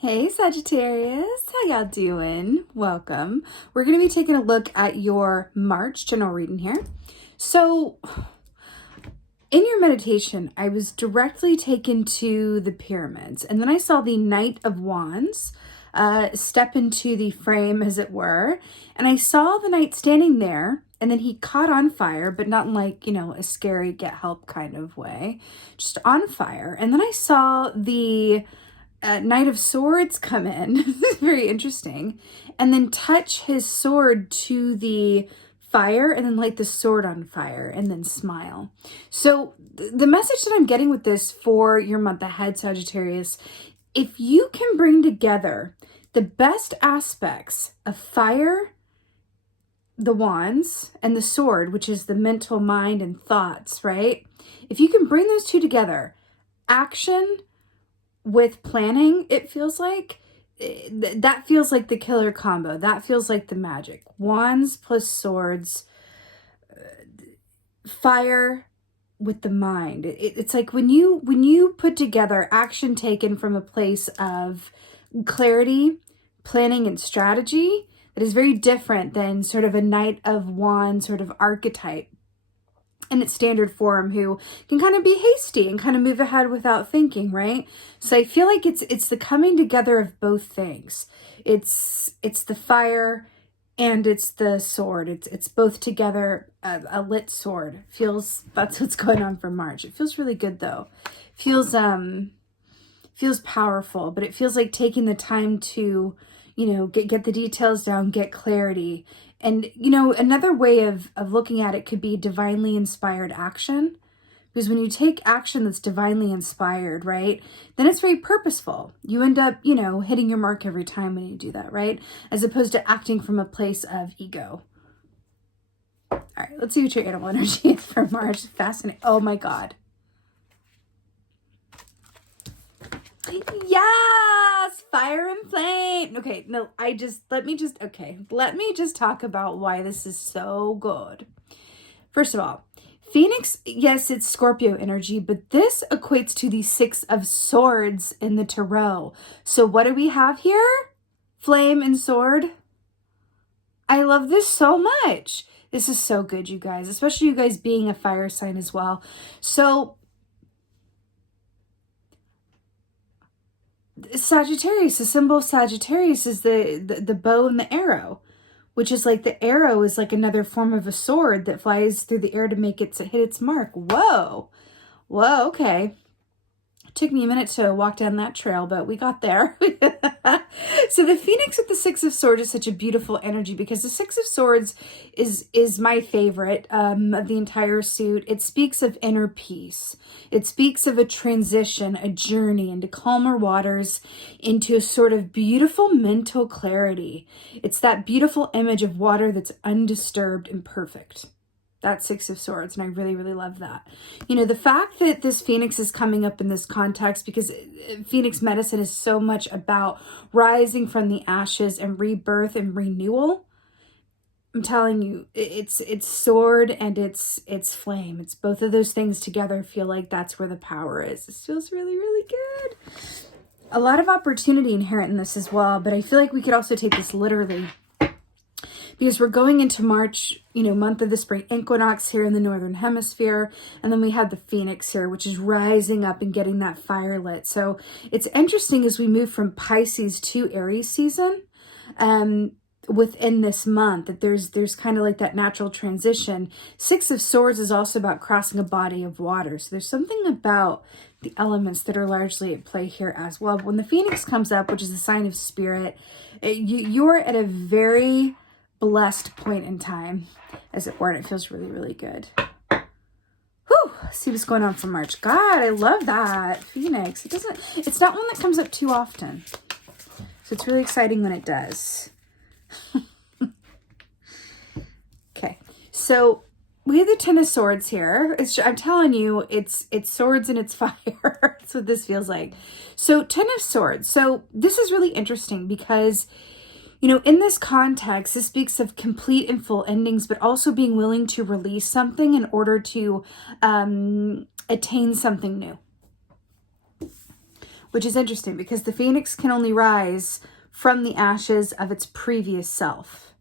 Hey Sagittarius, how y'all doing? Welcome. We're going to be taking a look at your March general reading here. So, in your meditation, I was directly taken to the pyramids, and then I saw the Knight of Wands step into the frame, as it were, and I saw the knight standing there, and then he caught on fire, but not in like, a scary get help kind of way, just on fire. And then I saw the Knight of Swords come in. This is very interesting. And then touch his sword to the fire and then light the sword on fire and then smile. So the message that I'm getting with this for your month ahead, Sagittarius, if you can bring together the best aspects of fire, the wands, and the sword, which is the mental mind and thoughts, right? If you can bring those two together, action with planning, it feels like that feels like the killer combo. That feels like the magic. Wands plus swords, fire with the mind. It's like when you put together action taken from a place of clarity, planning, and strategy, that is very different than sort of a Knight of Wands sort of archetype in its standard form, who can kind of be hasty and kind of move ahead without thinking, right? So I feel like it's the coming together of both things. It's the fire and it's the sword. It's both together, a lit sword. That's what's going on for March. It feels really good though. Feels powerful, but it feels like taking the time to, get the details down, get clarity. And, another way of looking at it could be divinely inspired action. Because when you take action that's divinely inspired, right, then it's very purposeful. You end up, hitting your mark every time when you do that, right? As opposed to acting from a place of ego. All right, let's see what your animal energy is for March. Fascinating. Oh my God. Yes, fire and flame. Okay, no, let me just talk about why this is so good. First of all, Phoenix, yes, it's Scorpio energy, but this equates to the Six of Swords in the Tarot. So what do we have here? Flame and sword. I love this so much. This is so good, you guys, especially you guys being a fire sign as well. So Sagittarius, the symbol of Sagittarius is the bow and the arrow, which is like the arrow is like another form of a sword that flies through the air to make it hit its mark. Whoa, okay. Took me a minute to walk down that trail, but we got there. So the Phoenix with the Six of Swords is such a beautiful energy because the Six of Swords is my favorite of the entire suit. It speaks of inner peace. It speaks of a transition, a journey into calmer waters, into a sort of beautiful mental clarity. It's that beautiful image of water that's undisturbed and perfect. That's Six of Swords, and I really, really love that. The fact that this Phoenix is coming up in this context, because Phoenix medicine is so much about rising from the ashes and rebirth and renewal. I'm telling you, it's sword and it's flame. It's both of those things together. Feel like that's where the power is. This feels really, really good. A lot of opportunity inherent in this as well, but I feel like we could also take this literally, because we're going into March, month of the spring equinox here in the Northern Hemisphere. And then we have the Phoenix here, which is rising up and getting that fire lit. So it's interesting as we move from Pisces to Aries season within this month, that there's kind of like that natural transition. Six of Swords is also about crossing a body of water. So there's something about the elements that are largely at play here as well. But when the Phoenix comes up, which is a sign of spirit, you're at a very blessed point in time, as it were, and it feels really, really good. Whew, see what's going on for March. God, I love that Phoenix. It's not one that comes up too often, so it's really exciting when it does. Okay, so we have the Ten of Swords here. I'm telling you, it's swords and it's fire. That's what this feels like. So Ten of Swords. So this is really interesting because in this context, this speaks of complete and full endings, but also being willing to release something in order to attain something new. which is interesting because the phoenix can only rise from the ashes of its previous self.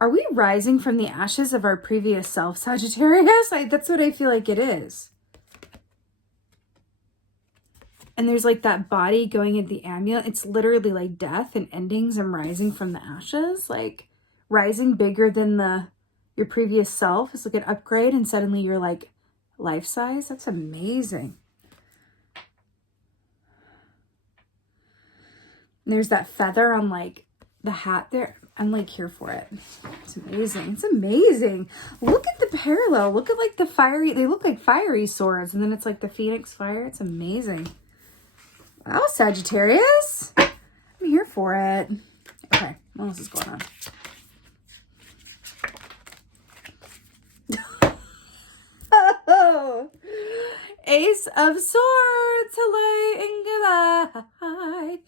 Are we rising from the ashes of our previous self, Sagittarius? That's what I feel like it is. And there's like that body going into the amulet. It's literally like death and endings and rising from the ashes. Like rising bigger than your previous self is like an upgrade, and suddenly you're like life size. That's amazing. And there's that feather on like the hat there. I'm like here for it. It's amazing. It's amazing. Look at the parallel. Look at like the fiery, they look like fiery swords, and then it's like the phoenix fire. It's amazing. Wow, Sagittarius. I'm here for it. Okay, what else is going on? Oh, Ace of Swords. Hello and goodbye.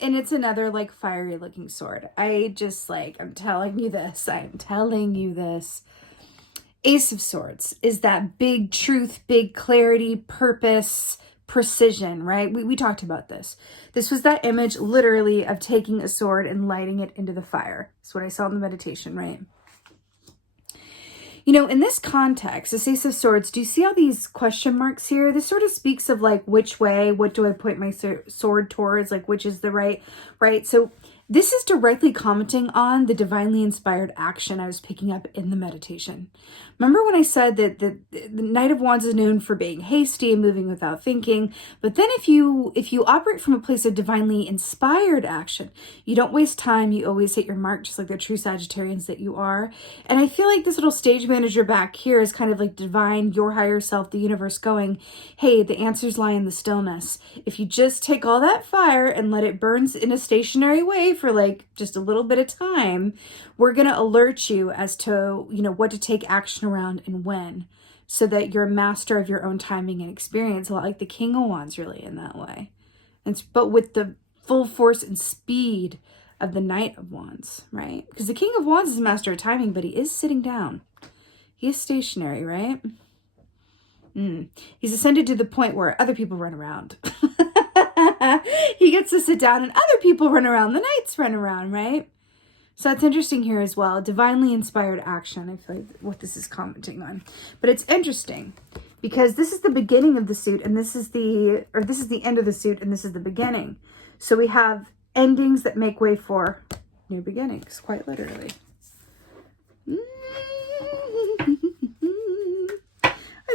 And it's another like fiery looking sword. I'm telling you this. I'm telling you this. Ace of Swords is that big truth, big clarity, purpose, precision, right? We talked about this. This was that image literally of taking a sword and lighting it into the fire. That's what I saw in the meditation, right? You know, in this context, this Ace of Swords, do you see all these question marks here? This sort of speaks of like, which way, what do I point my sword towards? Like, which is the right? So this is directly commenting on the divinely inspired action I was picking up in the meditation. Remember when I said that the Knight of Wands is known for being hasty and moving without thinking, but then if you operate from a place of divinely inspired action, you don't waste time, you always hit your mark, just like the true Sagittarians that you are. And I feel like this little stage manager back here is kind of like divine, your higher self, the universe going, hey, the answers lie in the stillness. If you just take all that fire and let it burn in a stationary way for like just a little bit of time, we're going to alert you as to, you know, what to take action around and when, so that you're a master of your own timing and experience, a lot like the King of Wands really in that way. But with the full force and speed of the Knight of Wands, right? Because the King of Wands is a master of timing, but he is sitting down. He is stationary, right? He's ascended to the point where other people run around. He gets to sit down and other people run around. The knights run around, right? So that's interesting here as well. Divinely inspired action. I feel like what this is commenting on. But it's interesting because this is the beginning of the suit and this is the end of the suit and this is the beginning. So we have endings that make way for new beginnings, quite literally. What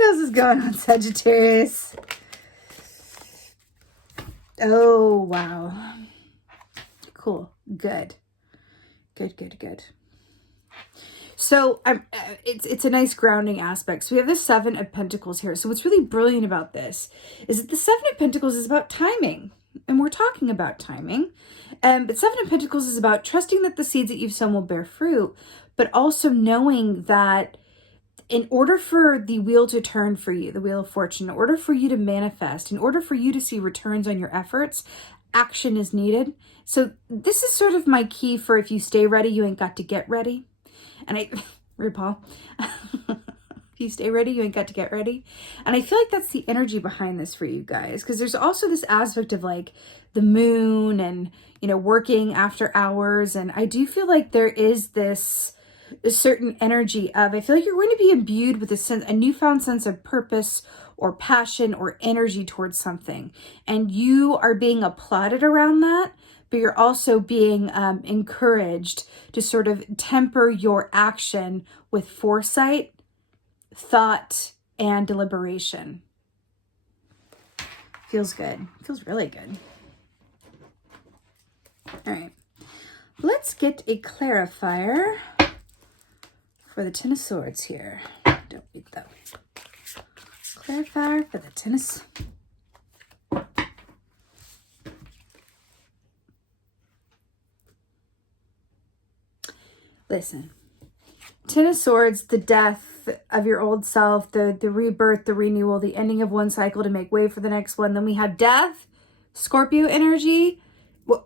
else is going on, Sagittarius? Oh, wow. Cool. Good. So it's a nice grounding aspect. So we have the Seven of Pentacles here. So what's really brilliant about this is that the Seven of Pentacles is about timing. And we're talking about timing. But Seven of Pentacles is about trusting that the seeds that you've sown will bear fruit, but also knowing that in order for the wheel to turn for you, the Wheel of Fortune, in order for you to manifest, in order for you to see returns on your efforts, action is needed. So this is sort of my key for if you stay ready, you ain't got to get ready. And RuPaul, if you stay ready, you ain't got to get ready. And I feel like that's the energy behind this for you guys. Because there's also this aspect of like the moon and, you know, working after hours. And I do feel like there is this a certain energy of, I feel like you're going to be imbued with a newfound sense of purpose or passion or energy towards something. And you are being applauded around that, but you're also being encouraged to sort of temper your action with foresight, thought, and deliberation. Feels good. Feels really good. All right. Let's get a clarifier for the Ten of Swords here. Don't beat that. Clarifier for the Ten of Swords. Listen, Ten of Swords, the death of your old self, the rebirth, the renewal, the ending of one cycle to make way for the next one. Then we have death, Scorpio energy. Well,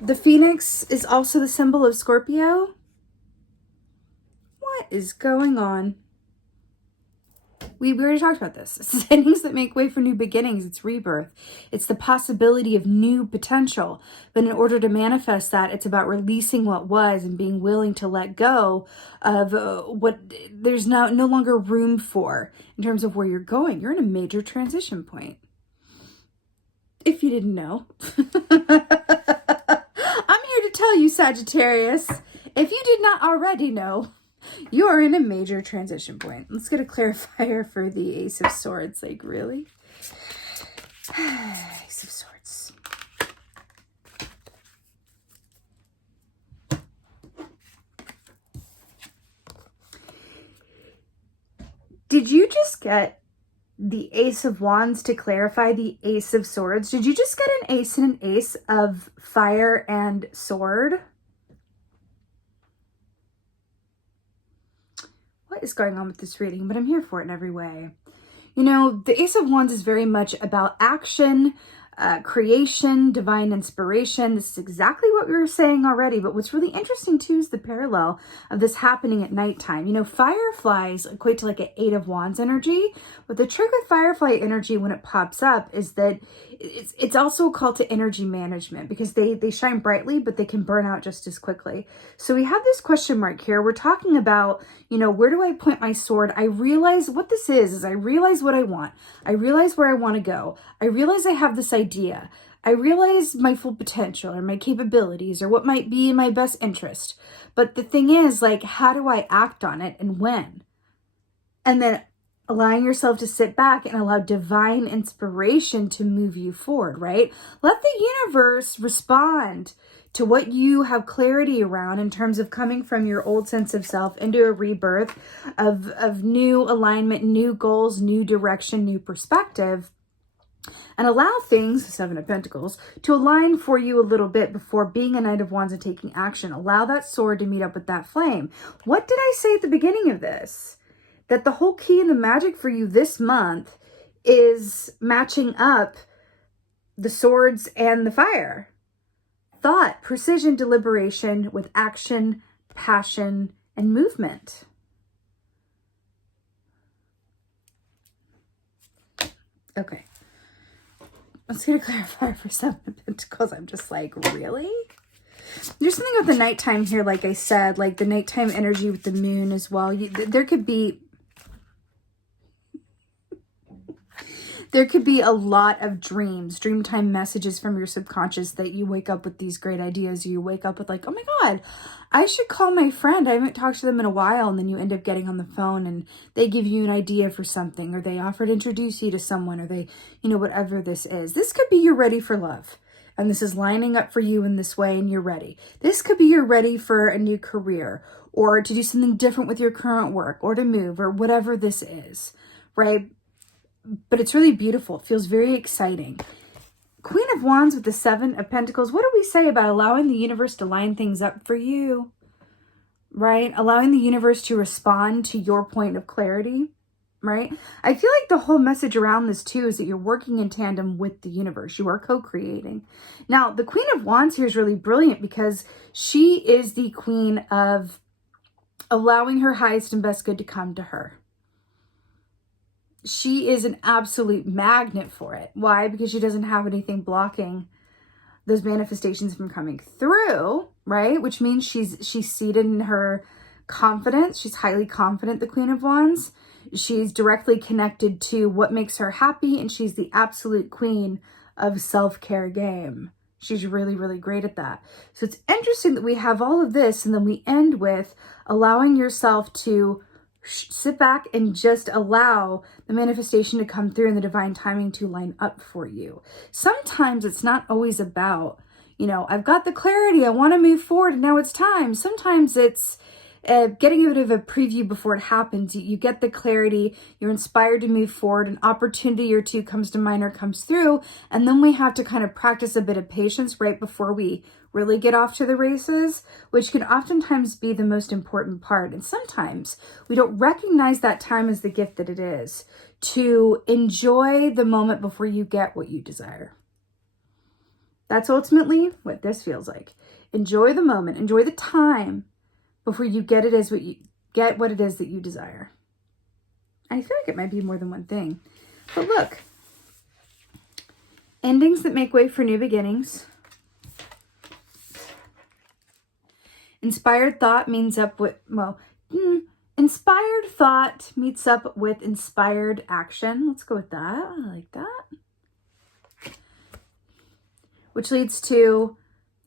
the Phoenix is also the symbol of Scorpio. What is going on? We already talked about this. It's endings that make way for new beginnings. It's rebirth. It's the possibility of new potential. But in order to manifest that, it's about releasing what was and being willing to let go of what there's no longer room for in terms of where you're going. You're in a major transition point. If you didn't know. I'm here to tell you, Sagittarius, if you did not already know, you are in a major transition point. Let's get a clarifier for the Ace of Swords. Like, really? Ace of Swords. Did you just get the Ace of Wands to clarify the Ace of Swords? Did you just get an ace and an ace of fire and sword? What is going on with this reading? But I'm here for it in every way. You know, the Ace of Wands is very much about action, creation, divine inspiration. This is exactly what we were saying already, but what's really interesting too is the parallel of this happening at nighttime. You know, fireflies equate to like an Eight of Wands energy, but the trick with firefly energy when it pops up is that it's also a call to energy management, because they shine brightly, but they can burn out just as quickly. So we have this question mark here. We're talking about, you know, where do I point my sword? I realize what this is I realize what I want. I realize where I want to go. I realize I have this idea. I realize my full potential or my capabilities or what might be in my best interest. But the thing is, like, how do I act on it and when? And then allowing yourself to sit back and allow divine inspiration to move you forward, right? Let the universe respond to what you have clarity around in terms of coming from your old sense of self into a rebirth of new alignment, new goals, new direction, new perspective. And allow things, Seven of Pentacles, to align for you a little bit before being a Knight of Wands and taking action. Allow that sword to meet up with that flame. What did I say at the beginning of this? That the whole key and the magic for you this month is matching up the swords and the fire. Thought, precision, deliberation with action, passion, and movement. Okay. Let's get a clarifier for Seven of Pentacles. I'm just like, really? There's something with the nighttime here, like I said, like the nighttime energy with the moon as well. There could be a lot of dreams, dreamtime messages from your subconscious that you wake up with these great ideas. You wake up with like, oh my God, I should call my friend. I haven't talked to them in a while. And then you end up getting on the phone and they give you an idea for something, or they offer to introduce you to someone, or they, you know, whatever this is. This could be you're ready for love. And this is lining up for you in this way and you're ready. This could be you're ready for a new career, or to do something different with your current work, or to move, or whatever this is, right? But it's really beautiful. It feels very exciting. Queen of Wands with the Seven of Pentacles. What do we say about allowing the universe to line things up for you? Right? Allowing the universe to respond to your point of clarity. Right? I feel like the whole message around this too is that you're working in tandem with the universe. You are co-creating. Now, the Queen of Wands here is really brilliant because she is the queen of allowing her highest and best good to come to her. She is an absolute magnet for it. Why? Because she doesn't have anything blocking those manifestations from coming through, right? Which means she's seated in her confidence. She's highly confident, the Queen of Wands. She's directly connected to what makes her happy, and she's the absolute queen of self-care game. She's really, really great at that. So it's interesting that we have all of this, and then we end with allowing yourself to sit back and just allow the manifestation to come through and the divine timing to line up for you. Sometimes it's not always about, you know, I've got the clarity, I want to move forward, and now it's time. Sometimes it's getting a bit of a preview before it happens. You get the clarity, you're inspired to move forward, an opportunity or two comes to mind or comes through, and then we have to kind of practice a bit of patience right before we really get off to the races, which can oftentimes be the most important part. And sometimes we don't recognize that time as the gift that it is, to enjoy the moment before you get what you desire. That's ultimately what this feels like. Enjoy the moment, enjoy the time before you get what it is that you desire. I feel like it might be more than one thing. But look. Endings that make way for new beginnings. Inspired thought meets up with, inspired thought meets up with inspired action. Let's go with that. I like that. Which leads to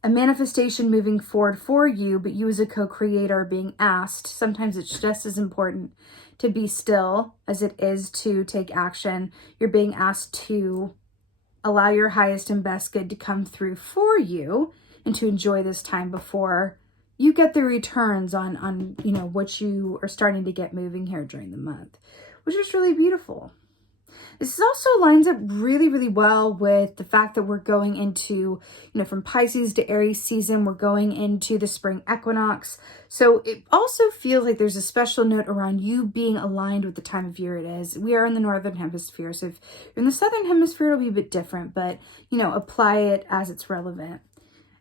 a manifestation moving forward for you, but you as a co-creator are being asked. Sometimes it's just as important to be still as it is to take action. You're being asked to allow your highest and best good to come through for you and to enjoy this time before you get the returns on you know, what you are starting to get moving here during the month, which is really beautiful. This also lines up really, really well with the fact that we're going into, you know, from Pisces to Aries season, we're going into the spring equinox. So it also feels like there's a special note around you being aligned with the time of year it is. We are in the Northern Hemisphere. So if you're in the Southern Hemisphere, it'll be a bit different, but, you know, apply it as it's relevant.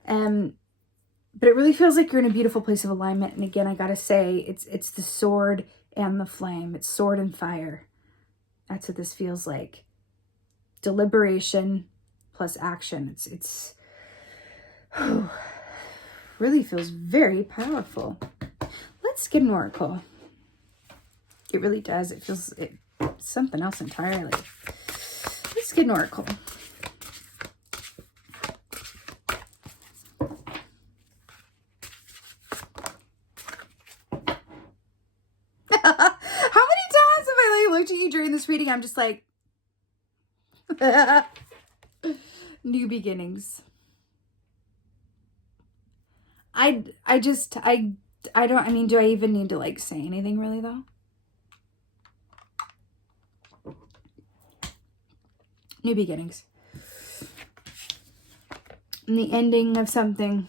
But it really feels like you're in a beautiful place of alignment. And again, I got to say, it's the sword and the flame. It's sword and fire. That's what this feels like. Deliberation plus action. It's really feels very powerful. Let's get an oracle. It really does. It feels something else entirely. Let's get an oracle. Looked at you during this reading, I'm just like new beginnings. I mean, do I even need to like say anything really though? New beginnings. And the ending of something.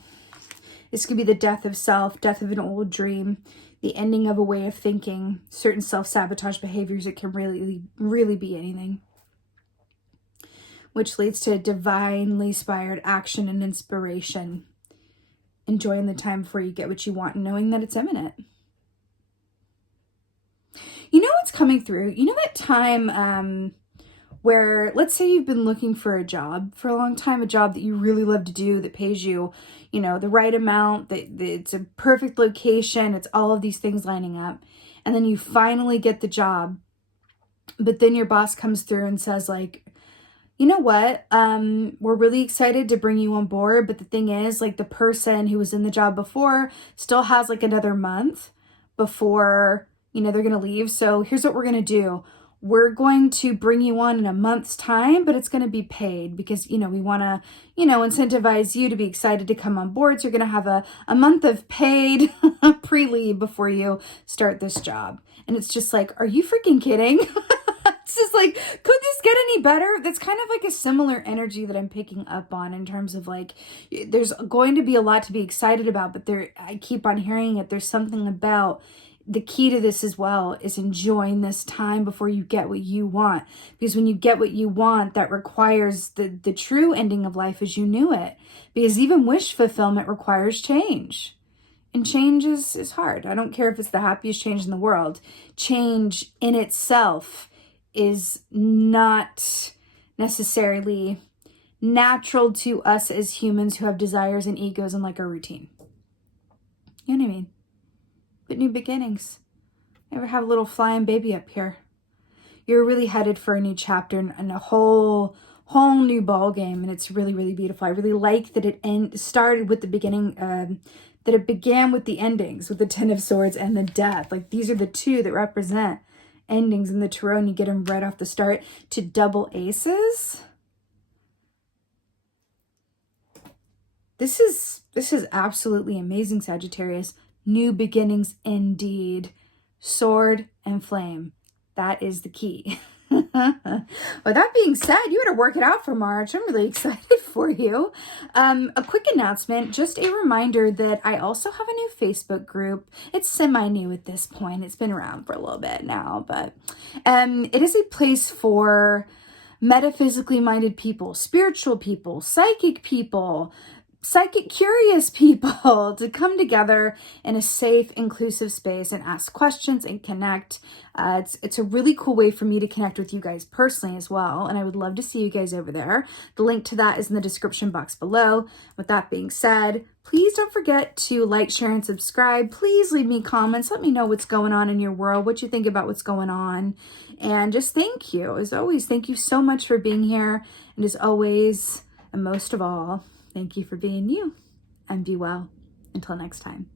This could be the death of self, death of an old dream, the ending of a way of thinking, certain self-sabotage behaviors. It can really, really be anything. Which leads to divinely inspired action and inspiration. Enjoying the time before you get what you want and knowing that it's imminent. You know what's coming through? You know that time where, let's say you've been looking for a job for a long time, a job that you really love to do, that pays you, you know, the right amount, that it's a perfect location, it's all of these things lining up. And then you finally get the job, but then your boss comes through and says like, you know what, we're really excited to bring you on board, but the thing is, like, the person who was in the job before still has like another month before, you know, they're going to leave. So here's what we're going to do. We're going to bring you on in a month's time, but it's going to be paid because, you know, we want to, you know, incentivize you to be excited to come on board. So you're going to have a month of paid pre-leave before you start this job. And it's just like, are you freaking kidding? It's just like, could this get any better? That's kind of like a similar energy that I'm picking up on in terms of like, there's going to be a lot to be excited about, but I keep on hearing it. There's something about the key to this as well is enjoying this time before you get what you want. Because when you get what you want, that requires the true ending of life as you knew it. Because even wish fulfillment requires change. And change is hard. I don't care if it's the happiest change in the world. Change in itself is not necessarily natural to us as humans who have desires and egos and like our routine. You know what I mean? But new beginnings. Ever have a little flying baby up here? You're really headed for a new chapter and a whole new ball game, and it's really, really beautiful. I really like that it started with the beginning, that it began with the endings, with the Ten of Swords and the Death. Like, these are the two that represent endings in the tarot, and you get them right off the start to double aces. This is absolutely amazing, Sagittarius. New beginnings indeed. Sword and flame. That is the key. With that being said, you better work it out for March. I'm really excited for you. A quick announcement, just a reminder that I also have a new Facebook group. It's semi-new at this point. It's been around for a little bit now, but it is a place for metaphysically minded people, spiritual people, psychic people, psychic curious people to come together in a safe, inclusive space and ask questions and connect. It's a really cool way for me to connect with you guys personally as well, and I would love to see you guys over there. The link to that is in the description box below. With that being said, please don't forget to like, share, and subscribe. Please leave me comments. Let me know what's going on in your world, what you think about what's going on. And just thank you. As always, thank you so much for being here. And as always, and most of all, thank you for being you, and be well. Until next time.